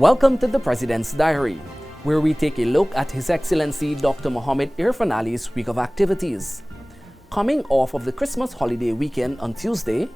Welcome to the President's Diary, where we take a look at His Excellency Dr. Mohamed Irfaan Ali's week of activities. Coming off of the Christmas holiday weekend on Tuesday,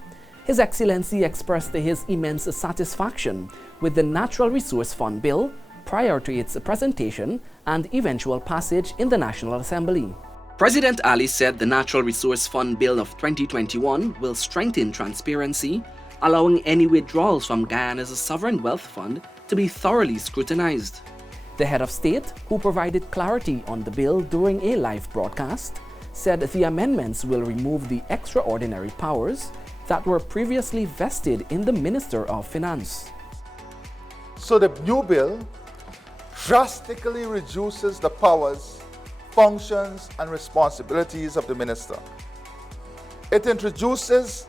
His Excellency expressed his immense satisfaction with the Natural Resource Fund Bill prior to its presentation and eventual passage in the National Assembly. President Ali said the Natural Resource Fund Bill of 2021 will strengthen transparency, allowing any withdrawals from Guyana's sovereign wealth fund to be thoroughly scrutinized. The head of state, who provided clarity on the bill during a live broadcast, said the amendments will remove the extraordinary powers that were previously vested in the Minister of Finance. So the new bill drastically reduces the powers, functions, and responsibilities of the minister. It introduces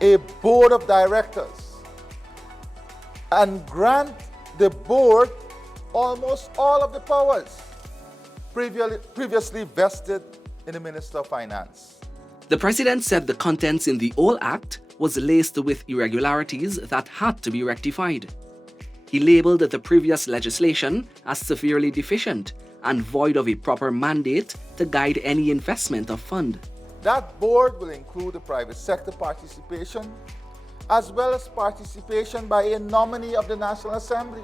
a board of directors and grant the board almost all of the powers previously vested in the Minister of Finance. The president said the contents in the old act was laced with irregularities that had to be rectified. He labeled the previous legislation as severely deficient and void of a proper mandate to guide any investment of fund. That board will include the private sector participation, as well as participation by a nominee of the National Assembly.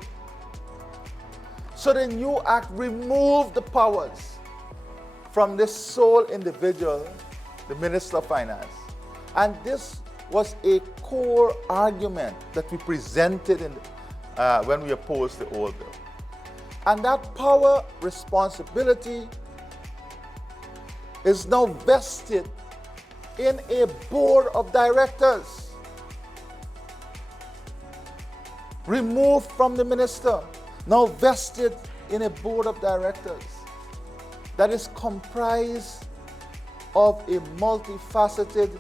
So the new act removed the powers from this sole individual, the Minister of Finance. And this was a core argument that we presented when we opposed the old bill. And that power responsibility is now vested in a board of directors, removed from the minister, now vested in a board of directors that is comprised of a multifaceted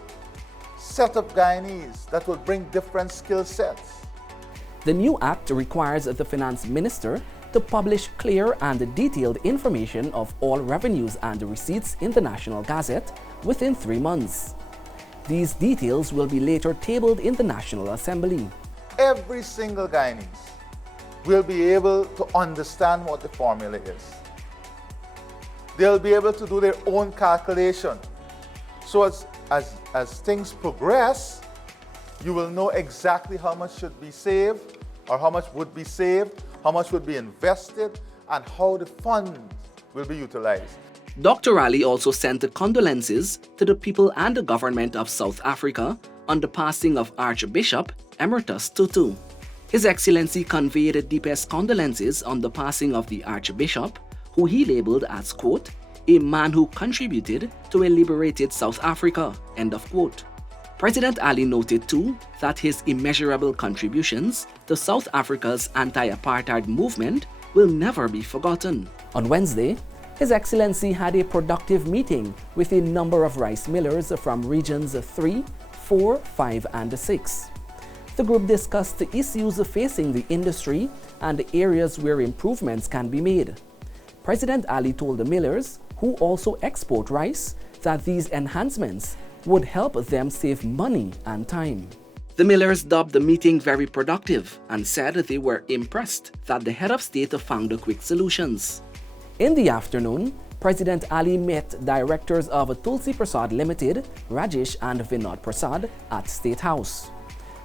set of Guyanese that will bring different skill sets. The new act requires the finance minister to publish clear and detailed information of all revenues and receipts in the National Gazette within 3 months. These details will be later tabled in the National Assembly. Every single Guyanese will be able to understand what the formula is. They'll be able to do their own calculation. So as things progress, you will know exactly how much should be saved, or how much would be saved, how much would be invested, and how the funds will be utilized. Dr. Ali also sent condolences to the people and the government of South Africa on the passing of Archbishop Emeritus Tutu. His Excellency conveyed deepest condolences on the passing of the Archbishop, who he labeled as, quote, a man who contributed to a liberated South Africa, end of quote. President Ali noted too that his immeasurable contributions to South Africa's anti-apartheid movement will never be forgotten. On Wednesday, His Excellency had a productive meeting with a number of rice millers from regions 3, 4, 5, and 6. The group discussed the issues facing the industry and the areas where improvements can be made. President Ali told the millers, who also export rice, that these enhancements would help them save money and time. The millers dubbed the meeting very productive and said they were impressed that the head of state found quick solutions. In the afternoon, President Ali met directors of Tulsi Prasad Limited, Rajesh and Vinod Prasad, at State House.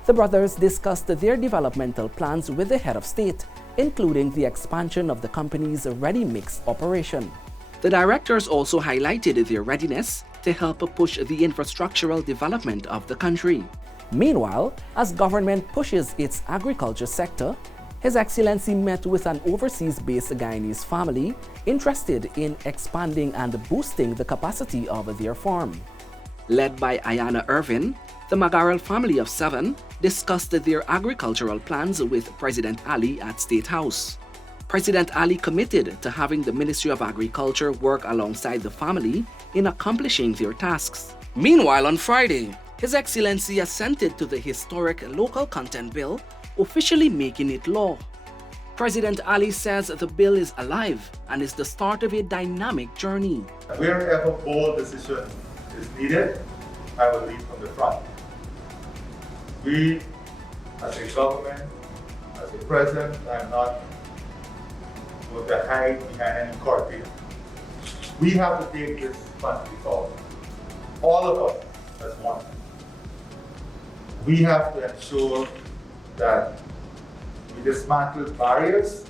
The brothers discussed their developmental plans with the head of state, including the expansion of the company's ready-mix operation. The directors also highlighted their readiness to help push the infrastructural development of the country. Meanwhile, as government pushes its agriculture sector, His Excellency met with an overseas-based Guyanese family interested in expanding and boosting the capacity of their farm. Led by Ayana Irvin, the Magaral family of 7 discussed their agricultural plans with President Ali at State House. President Ali committed to having the Ministry of Agriculture work alongside the family in accomplishing their tasks. Meanwhile, on Friday, His Excellency assented to the historic local content bill, officially making it law. President Ali says the bill is alive and is the start of a dynamic journey. Wherever bold decision is needed, I will lead from the front. We, as a government, As a president, I'm not going to hide behind any curtain. We have to take this country forward. All of us as one. We have to ensure that we dismantle barriers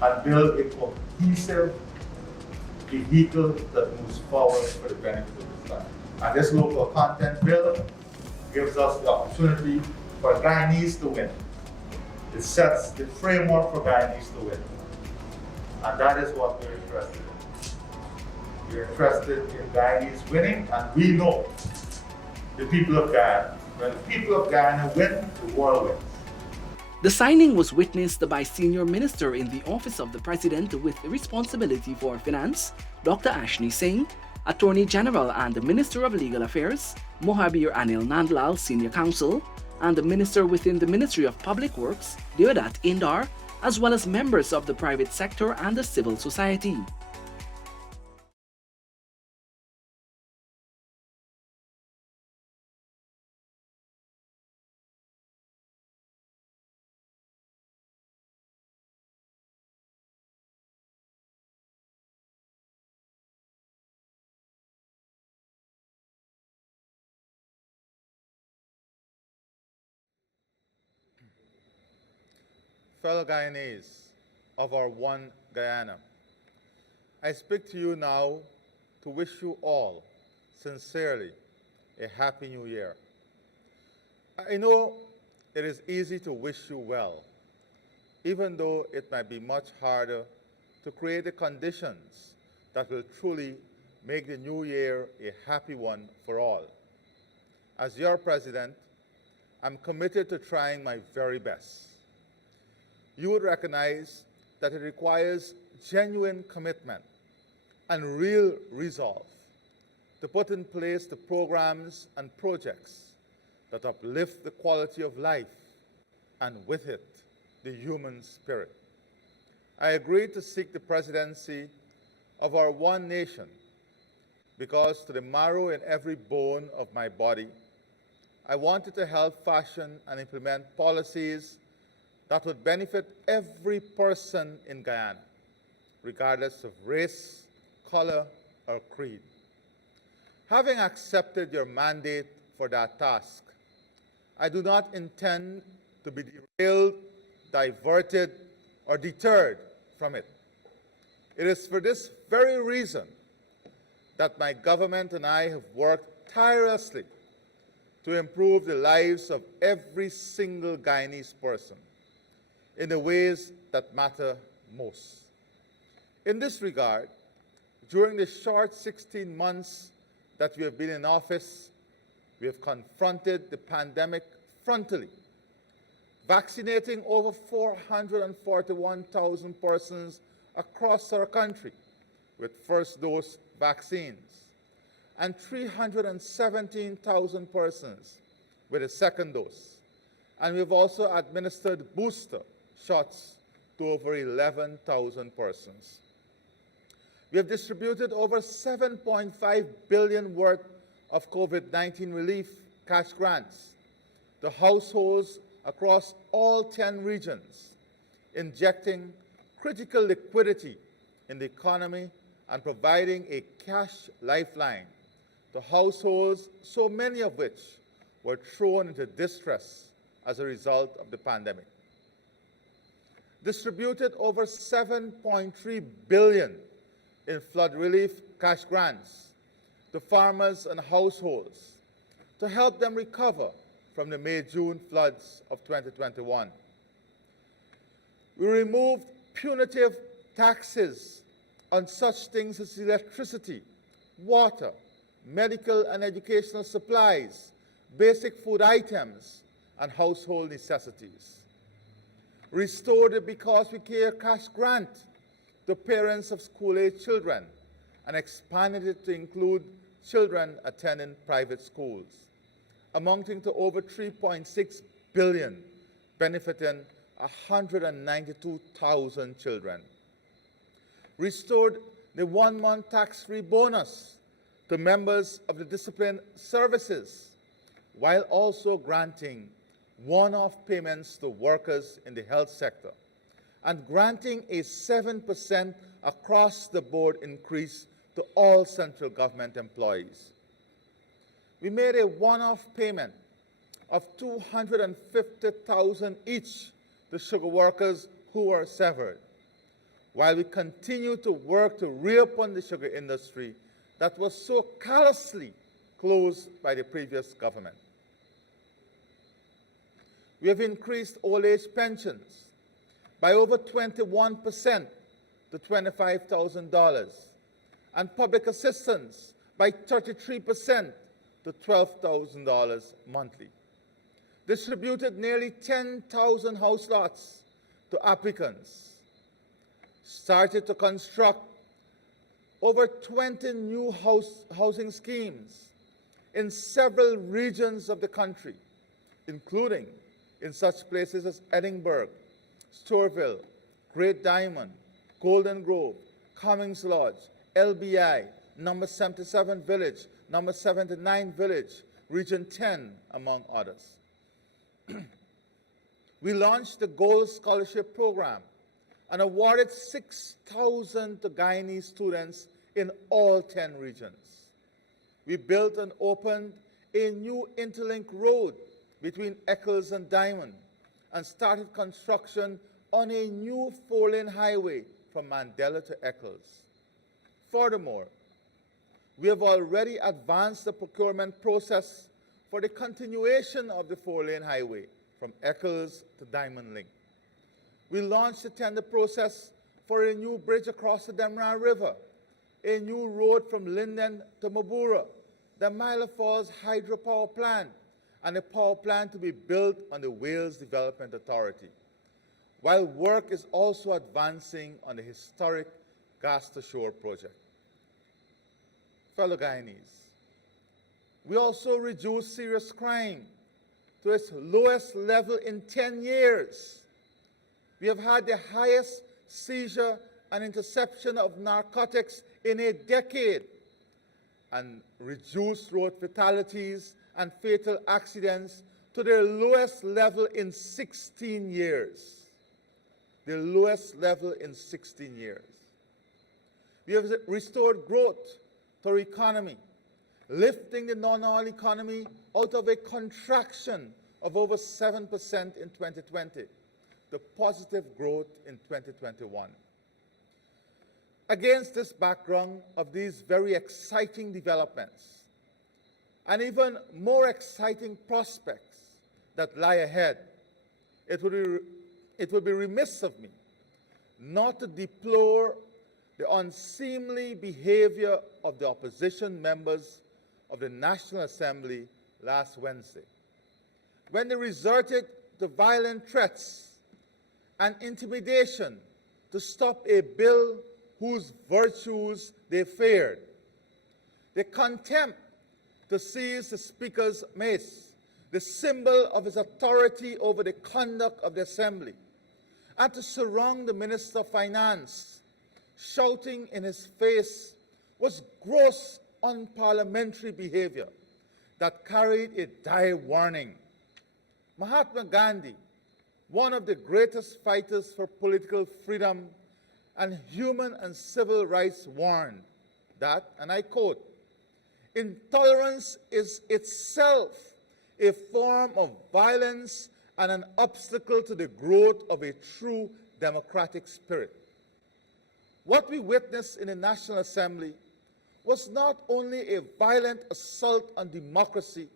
and build a cohesive vehicle that moves forward for the benefit of this country. And this local content bill gives us the opportunity for Guyanese to win. It sets the framework for Guyanese to win. And that is what we're interested in. We're interested in Guyanese winning, and we know the people of Guyana. When the people of Guyana win, the world wins. The signing was witnessed by Senior Minister in the Office of the President with responsibility for finance, Dr. Ashni Singh, Attorney General and the Minister of Legal Affairs, Mohamed Irfaan Ali Nandlal, Senior Counsel, and the Minister within the Ministry of Public Works, Deodat Indar, as well as members of the private sector and the civil society. Fellow Guyanese of our one Guyana, I speak to you now to wish you all sincerely a Happy New Year. I know it is easy to wish you well, even though it might be much harder to create the conditions that will truly make the new year a happy one for all. As your president, I'm committed to trying my very best. You would recognize that it requires genuine commitment and real resolve to put in place the programs and projects that uplift the quality of life and with it, the human spirit. I agreed to seek the presidency of our one nation because to the marrow in every bone of my body, I wanted to help fashion and implement policies that would benefit every person in Guyana, regardless of race, color, or creed. Having accepted your mandate for that task, I do not intend to be derailed, diverted, or deterred from it. It is for this very reason that my government and I have worked tirelessly to improve the lives of every single Guyanese person in the ways that matter most. In this regard, during the short 16 months that we have been in office, we have confronted the pandemic frontally, vaccinating over 441,000 persons across our country with first dose vaccines, and 317,000 persons with a second dose. And we've also administered booster shots to over 11,000 persons. We have distributed over $7.5 billion worth of COVID-19 relief cash grants to households across all 10 regions, injecting critical liquidity in the economy and providing a cash lifeline to households, so many of which were thrown into distress as a result of the pandemic. Distributed over $7.3 billion in flood relief cash grants to farmers and households to help them recover from the May-June floods of 2021. We removed punitive taxes on such things as electricity, water, medical and educational supplies, basic food items, and household necessities. Restored the Because We Care cash grant to parents of school-age children and expanded it to include children attending private schools, amounting to over $3.6 billion, benefiting 192,000 children. Restored the one-month tax-free bonus to members of the discipline services, while also granting one-off payments to workers in the health sector, and granting a 7% across-the-board increase to all central government employees. We made a one-off payment of $250,000 each to sugar workers who were severed, while we continue to work to reopen the sugar industry that was so callously closed by the previous government. We have increased old age pensions by over 21% to $25,000, and public assistance by 33% to $12,000 monthly. Distributed nearly 10,000 house lots to applicants. Started to construct over 20 new housing schemes in several regions of the country, including in such places as Edinburgh, Storville, Great Diamond, Golden Grove, Cummings Lodge, LBI, number 77 Village, number 79 Village, Region 10, among others. We launched the Gold Scholarship Program and awarded 6,000 to Guyanese students in all 10 regions. We built and opened a new interlink road between Eccles and Diamond and started construction on a new 4-lane highway from Mandela to Eccles. Furthermore, we have already advanced the procurement process for the continuation of the 4-lane highway from Eccles to Diamond Link. We launched the tender process for a new bridge across the Demra River, a new road from Linden to Mabura, the Mila Falls hydropower plant, and a power plant to be built on the Wales Development Authority, while work is also advancing on the historic Gas to Shore project. Fellow Guyanese, we also reduced serious crime to its lowest level in 10 years. We have had the highest seizure and interception of narcotics in a decade, and reduced road fatalities and fatal accidents to their lowest level in 16 years. The lowest level in 16 years. We have restored growth to our economy, lifting the non-oil economy out of a contraction of over 7% in 2020 to positive growth in 2021. Against this background of these very exciting developments, and even more exciting prospects that lie ahead, it would be remiss of me not to deplore the unseemly behavior of the opposition members of the National Assembly last Wednesday, when they resorted to violent threats and intimidation to stop a bill whose virtues they feared. The contempt to seize the Speaker's mace, the symbol of his authority over the conduct of the Assembly, and to surround the Minister of Finance, shouting in his face, was gross unparliamentary behavior that carried a dire warning. Mahatma Gandhi, one of the greatest fighters for political freedom and human and civil rights, warned that, and I quote, "Intolerance is itself a form of violence and an obstacle to the growth of a true democratic spirit." What we witnessed in the National Assembly was not only a violent assault on democracy,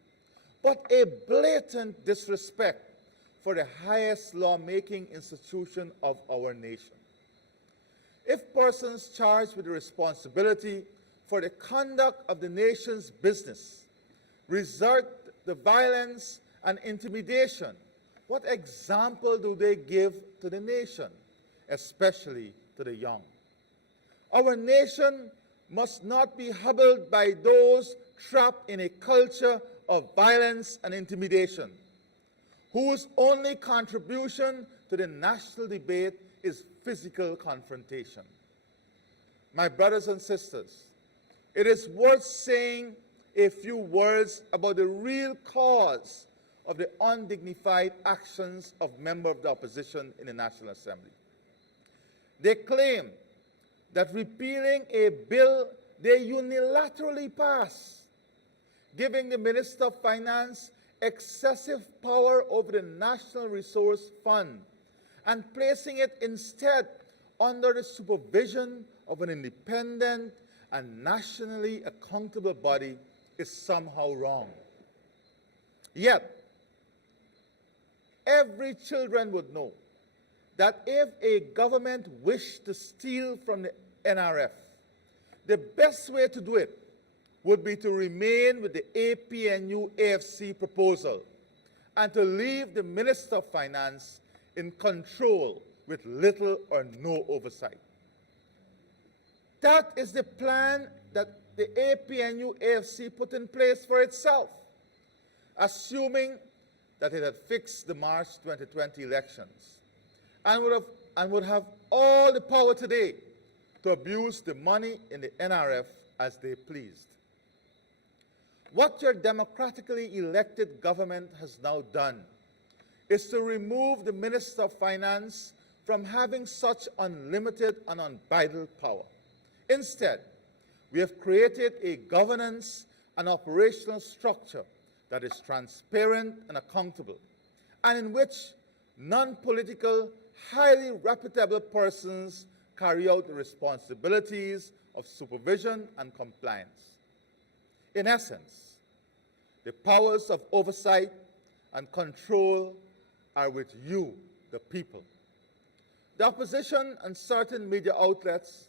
but a blatant disrespect for the highest lawmaking institution of our nation. If persons charged with the responsibility for the conduct of the nation's business resort to violence and intimidation, what example do they give to the nation, especially to the young? Our nation must not be hobbled by those trapped in a culture of violence and intimidation, whose only contribution to the national debate is physical confrontation. My brothers and sisters, it is worth saying a few words about the real cause of the undignified actions of members of the opposition in the National Assembly. They claim that repealing a bill they unilaterally passed, giving the Minister of Finance excessive power over the National Resource Fund and placing it instead under the supervision of an independent and nationally accountable body is somehow wrong. Yet, every children would know that if a government wished to steal from the NRF, the best way to do it would be to remain with the APNU-AFC proposal and to leave the Minister of Finance in control with little or no oversight. That is the plan that the APNU-AFC put in place for itself, assuming that it had fixed the March 2020 elections and would have all the power today to abuse the money in the NRF as they pleased. What your democratically elected government has now done is to remove the Minister of Finance from having such unlimited and unbridled power. Instead, we have created a governance and operational structure that is transparent and accountable, and in which non-political, highly reputable persons carry out the responsibilities of supervision and compliance. In essence, the powers of oversight and control are with you, the people. The opposition and certain media outlets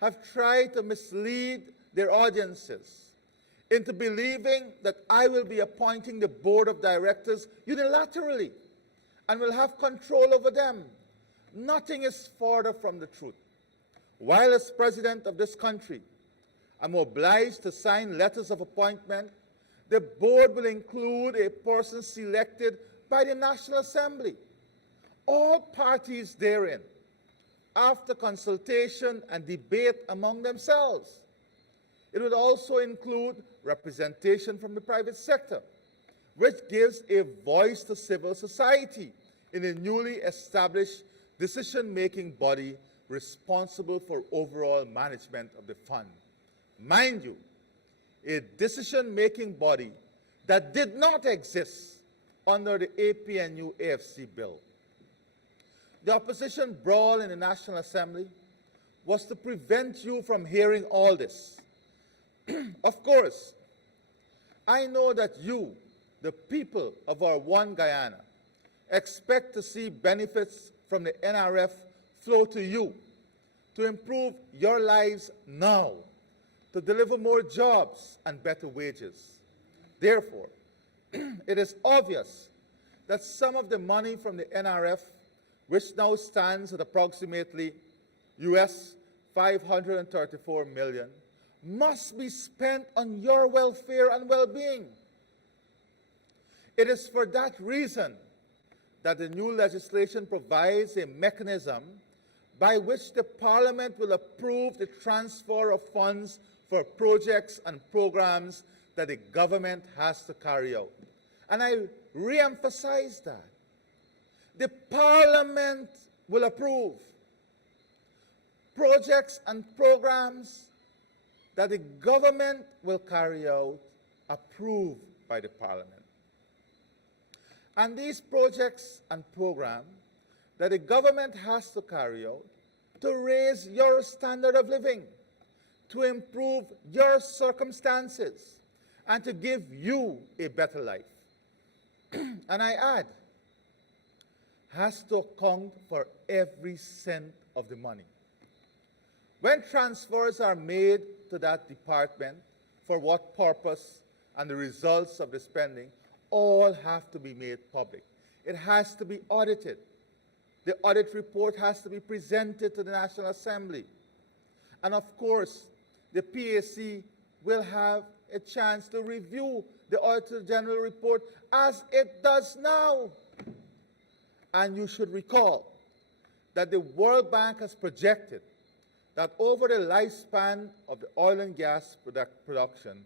have tried to mislead their audiences into believing that I will be appointing the board of directors unilaterally and will have control over them. Nothing is further from the truth. While as president of this country, I'm obliged to sign letters of appointment, the board will include a person selected by the National Assembly. All parties therein, after consultation and debate among themselves. It would also include representation from the private sector, which gives a voice to civil society in a newly established decision-making body responsible for overall management of the fund. Mind you, a decision-making body that did not exist under the APNU-AFC bill. The opposition brawl in the National Assembly was to prevent you from hearing all this. Of course, I know that you, the people of our one Guyana, expect to see benefits from the NRF flow to you, to improve your lives now, to deliver more jobs and better wages. Therefore, it is obvious that some of the money from the NRF, which now stands at approximately US $534 million, must be spent on your welfare and well-being. It is for that reason that the new legislation provides a mechanism by which the Parliament will approve the transfer of funds for projects and programs that the government has to carry out. And I re-emphasize that. The Parliament will approve projects and programs that the government will carry out, approved by the Parliament. And these projects and programs that the government has to carry out to raise your standard of living, to improve your circumstances, and to give you a better life. And I add, has to account for every cent of the money. When transfers are made to that department, for what purpose and the results of the spending, all have to be made public. It has to be audited. The audit report has to be presented to the National Assembly. And of course, the PAC will have a chance to review the Auditor General report as it does now. And you should recall that the World Bank has projected that over the lifespan of the oil and gas production,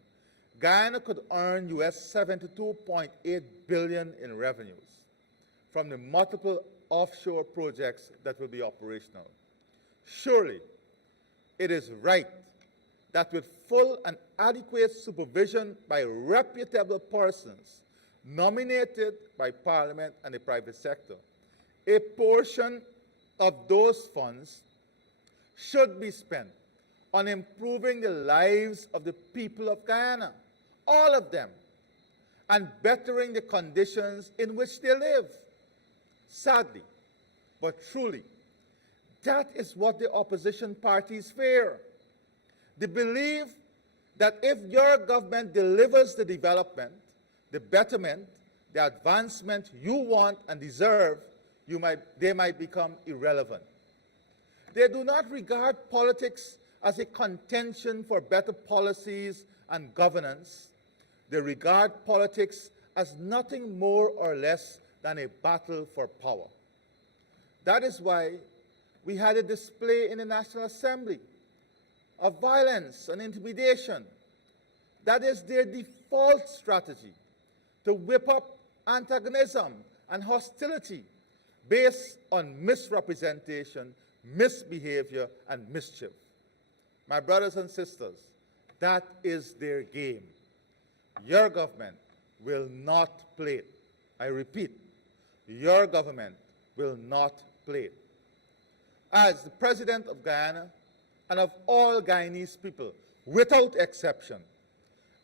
Guyana could earn US 72.8 billion in revenues from the multiple offshore projects that will be operational. Surely, it is right that with full and adequate supervision by reputable persons nominated by Parliament and the private sector, a portion of those funds should be spent on improving the lives of the people of Guyana, all of them, and bettering the conditions in which they live. Sadly, but truly, that is what the opposition parties fear. They believe that if your government delivers the development, the betterment, the advancement you want and deserve, they might become irrelevant. They do not regard politics as a contention for better policies and governance. They regard politics as nothing more or less than a battle for power. That is why we had a display in the National Assembly of violence and intimidation. That is their default strategy, to whip up antagonism and hostility based on misrepresentation, misbehavior, and mischief. My brothers and sisters, that is their game. Your government will not play it. I repeat, your government will not play it. As the President of Guyana and of all Guyanese people, without exception,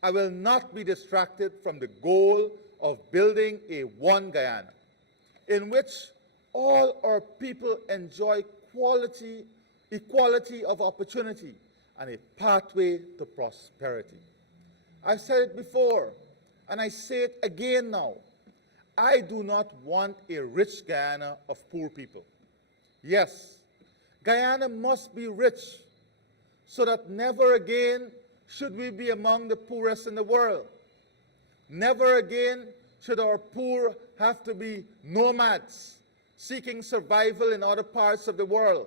I will not be distracted from the goal of building a one Guyana, in which all our people enjoy equality of opportunity, and a pathway to prosperity. I've said it before, and I say it again now. I do not want a rich Guyana of poor people. Yes, Guyana must be rich so that never again should we be among the poorest in the world. Never again should our poor have to be nomads seeking survival in other parts of the world.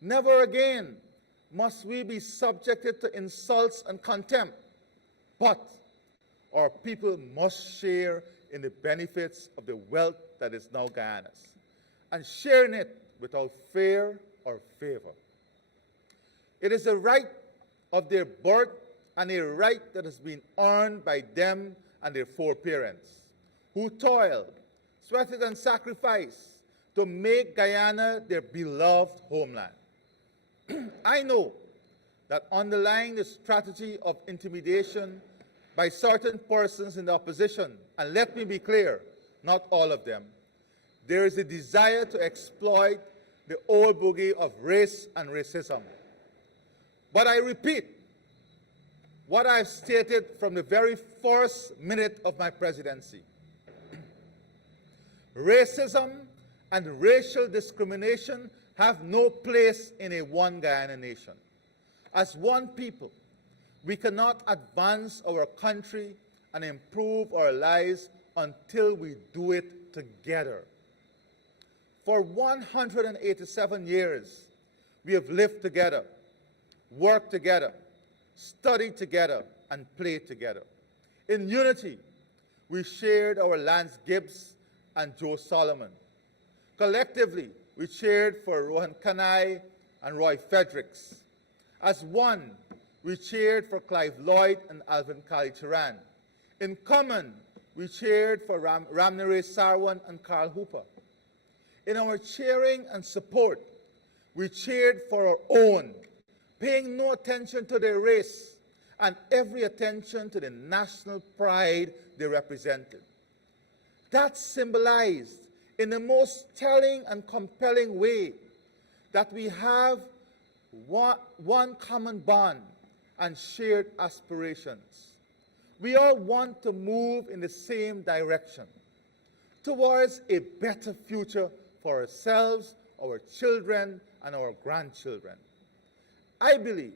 Never again must we be subjected to insults and contempt. But our people must share in the benefits of the wealth that is now Guyana's, and sharing it without fear or favor. It is a right of their birth and a right that has been earned by them and their foreparents, who toiled, sweated, and sacrificed to make Guyana their beloved homeland. I know that underlying the strategy of intimidation by certain persons in the opposition, and let me be clear, not all of them, there is a desire to exploit the old boogie of race and racism. But I repeat what I've stated from the very first minute of my presidency. Racism and racial discrimination have no place in a one Guyana nation. As one people, we cannot advance our country and improve our lives until we do it together. For 187 years, we have lived together, worked together, studied together, and played together. In unity, we shared our Lance Gibbs and Joe Solomon. Collectively, we cheered for Rohan Kanai and Roy Fredericks. As one, we cheered for Clive Lloyd and Alvin Kali-Turan. In common, we cheered for Ramnere Sarwan and Carl Hooper. In our cheering and support, we cheered for our own, paying no attention to their race and every attention to the national pride they represented. That symbolized in the most telling and compelling way that we have one common bond and shared aspirations. We all want to move in the same direction towards a better future for ourselves, our children, and our grandchildren. I believe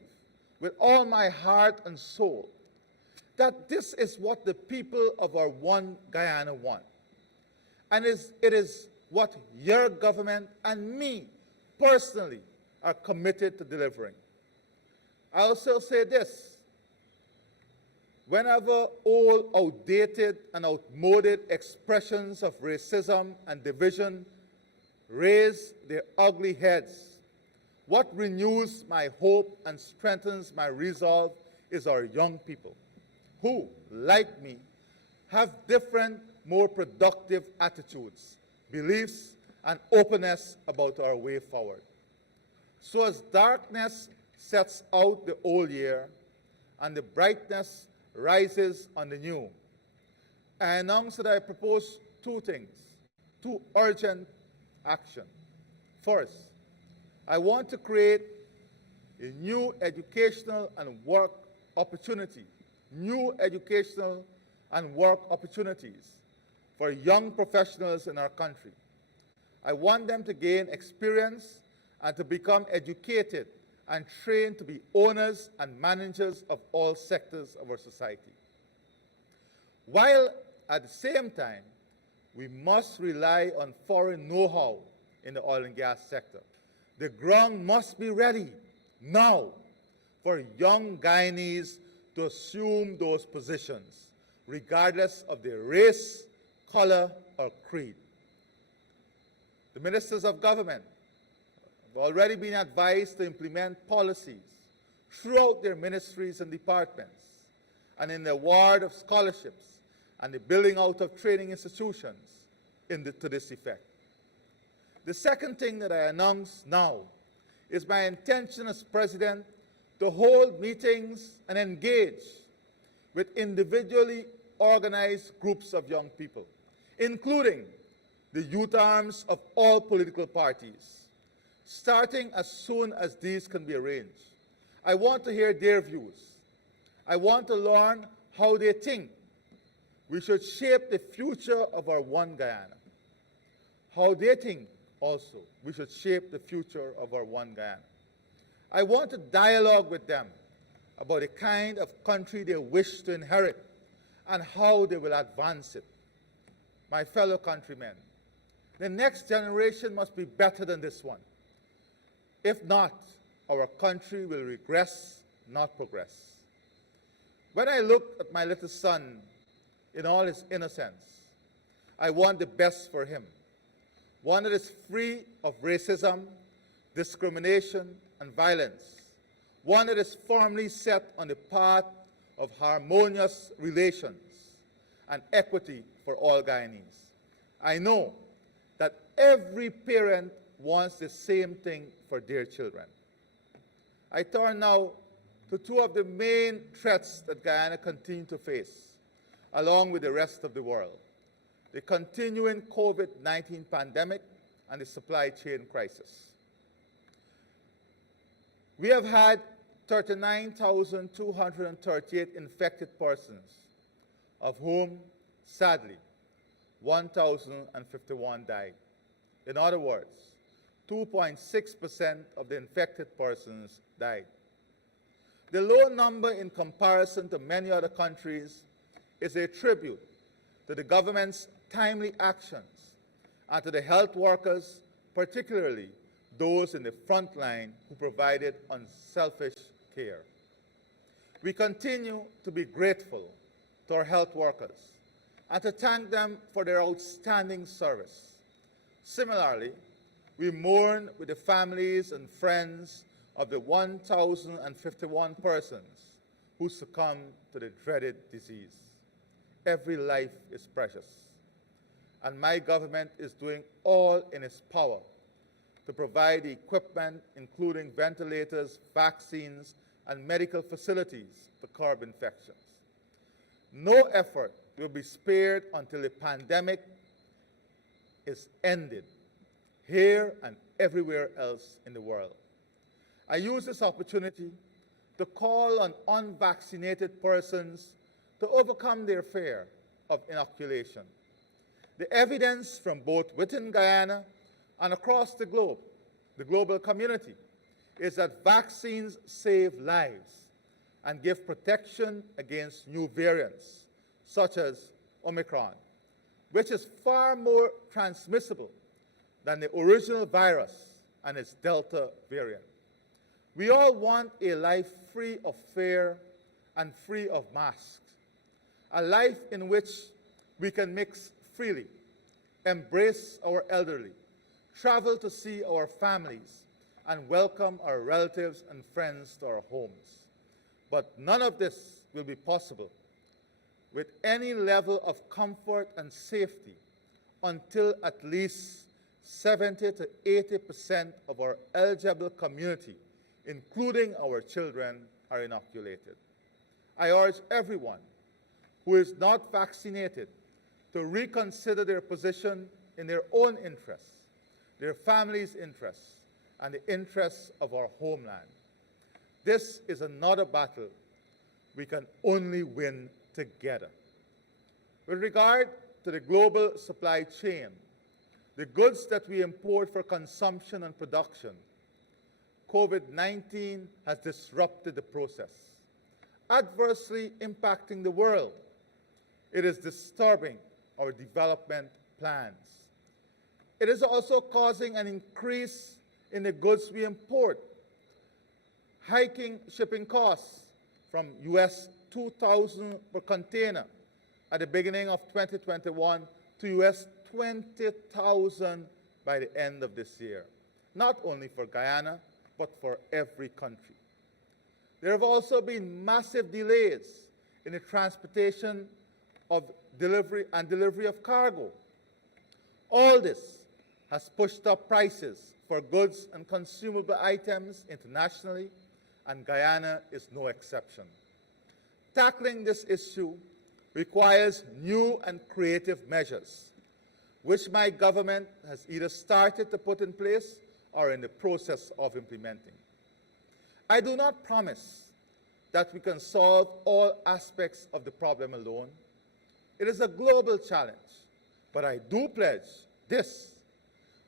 with all my heart and soul that this is what the people of our one Guyana want. And it is what your government and me personally are committed to delivering. I also say this. Whenever old, outdated, and outmoded expressions of racism and division raise their ugly heads, what renews my hope and strengthens my resolve is our young people, who, like me, have different, more productive attitudes, beliefs, and openness about our way forward. So as darkness sets out the old year and the brightness rises on the new, I announce that I propose two things, two urgent actions. First, I want to create a new educational and work opportunity, new educational and work opportunities for young professionals in our country. I want them to gain experience and to become educated and trained to be owners and managers of all sectors of our society. While at the same time, we must rely on foreign know-how in the oil and gas sector. The ground must be ready now for young Guyanese to assume those positions, regardless of their race, color, or creed. The ministers of government have already been advised to implement policies throughout their ministries and departments, and in the award of scholarships and the building out of training institutions to this effect. The second thing that I announce now is my intention as president to hold meetings and engage with individually organized groups of young people, including the youth arms of all political parties, starting as soon as these can be arranged. I want to hear their views. I want to learn how they think we should shape the future of our one Guyana, how they think also we should shape the future of our one Guyana. I want to dialogue with them about the kind of country they wish to inherit and how they will advance it. My fellow countrymen, the next generation must be better than this one. If not, our country will regress, not progress. When I look at my little son in all his innocence, I want the best for him. One that is free of racism, discrimination, and violence. One that is firmly set on the path of harmonious relations and equity for all Guyanese. I know that every parent wants the same thing for their children. I turn now to two of the main threats that Guyana continues to face, along with the rest of the world: the continuing COVID-19 pandemic and the supply chain crisis. We have had 39,238 infected persons, of whom, sadly, 1,051 died. In other words, 2.6% of the infected persons died. The low number in comparison to many other countries is a tribute to the government's timely actions and to the health workers, particularly those in the front line who provided unselfish care. We continue to be grateful to our health workers and to thank them for their outstanding service. Similarly, we mourn with the families and friends of the 1,051 persons who succumbed to the dreaded disease. Every life is precious, and my government is doing all in its power to provide the equipment, including ventilators, vaccines, and medical facilities to curb infections. No effort will be spared until the pandemic is ended, here and everywhere else in the world. I use this opportunity to call on unvaccinated persons to overcome their fear of inoculation. The evidence from both within Guyana and across the globe, the global community, is that vaccines save lives and give protection against new variants, such as Omicron, which is far more transmissible than the original virus and its Delta variant. We all want a life free of fear and free of masks, a life in which we can mix freely, embrace our elderly, travel to see our families, and welcome our relatives and friends to our homes. But none of this will be possible with any level of comfort and safety until at least 70 to 80% of our eligible community, including our children, are inoculated. I urge everyone who is not vaccinated to reconsider their position in their own interests, their families' interests, and the interests of our homeland. This is another battle we can only win together. With regard to the global supply chain, the goods that we import for consumption and production, COVID-19 has disrupted the process, adversely impacting the world. It is disturbing our development plans. It is also causing an increase in the goods we import, hiking shipping costs from US $2,000 per container at the beginning of 2021 to US $20,000 by the end of this year, not only for Guyana, but for every country. There have also been massive delays in the transportation of delivery of cargo. All this has pushed up prices for goods and consumable items internationally, and Guyana is no exception. Tackling this issue requires new and creative measures, which my government has either started to put in place or in the process of implementing. I do not promise that we can solve all aspects of the problem alone. It is a global challenge, but I do pledge this: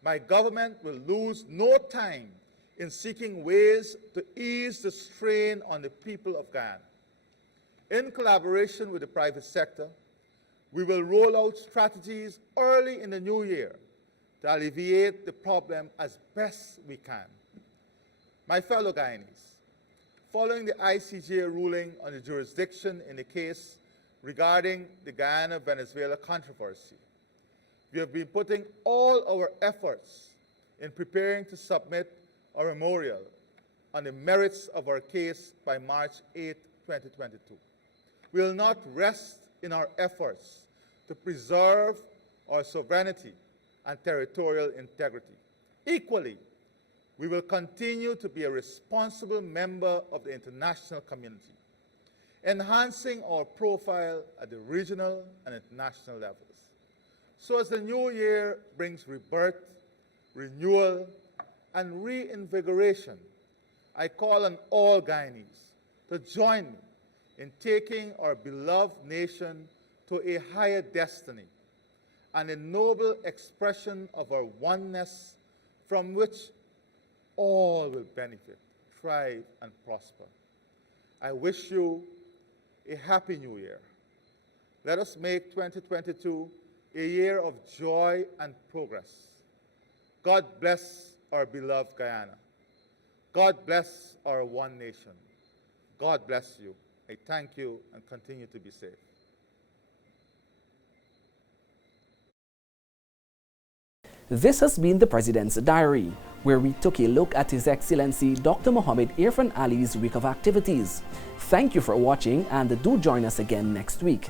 my government will lose no time in seeking ways to ease the strain on the people of Guyana. In collaboration with the private sector, we will roll out strategies early in the new year to alleviate the problem as best we can. My fellow Guyanese, following the ICJ ruling on the jurisdiction in the case regarding the Guyana-Venezuela controversy, we have been putting all our efforts in preparing to submit a memorial on the merits of our case by March 8, 2022. We will not rest in our efforts to preserve our sovereignty and territorial integrity. Equally, we will continue to be a responsible member of the international community, enhancing our profile at the regional and international levels. So as the new year brings rebirth, renewal, and reinvigoration, I call on all Guyanese to join me in taking our beloved nation to a higher destiny and a noble expression of our oneness from which all will benefit, thrive, and prosper. I wish you a happy new year. Let us make 2022 a year of joy and progress. God bless our beloved Guyana. God bless our one nation. God bless you. I thank you and continue to be safe. This has been the President's Diary, where we took a look at His Excellency Dr. Mohamed Irfaan Ali's week of activities. Thank you for watching, and do join us again next week.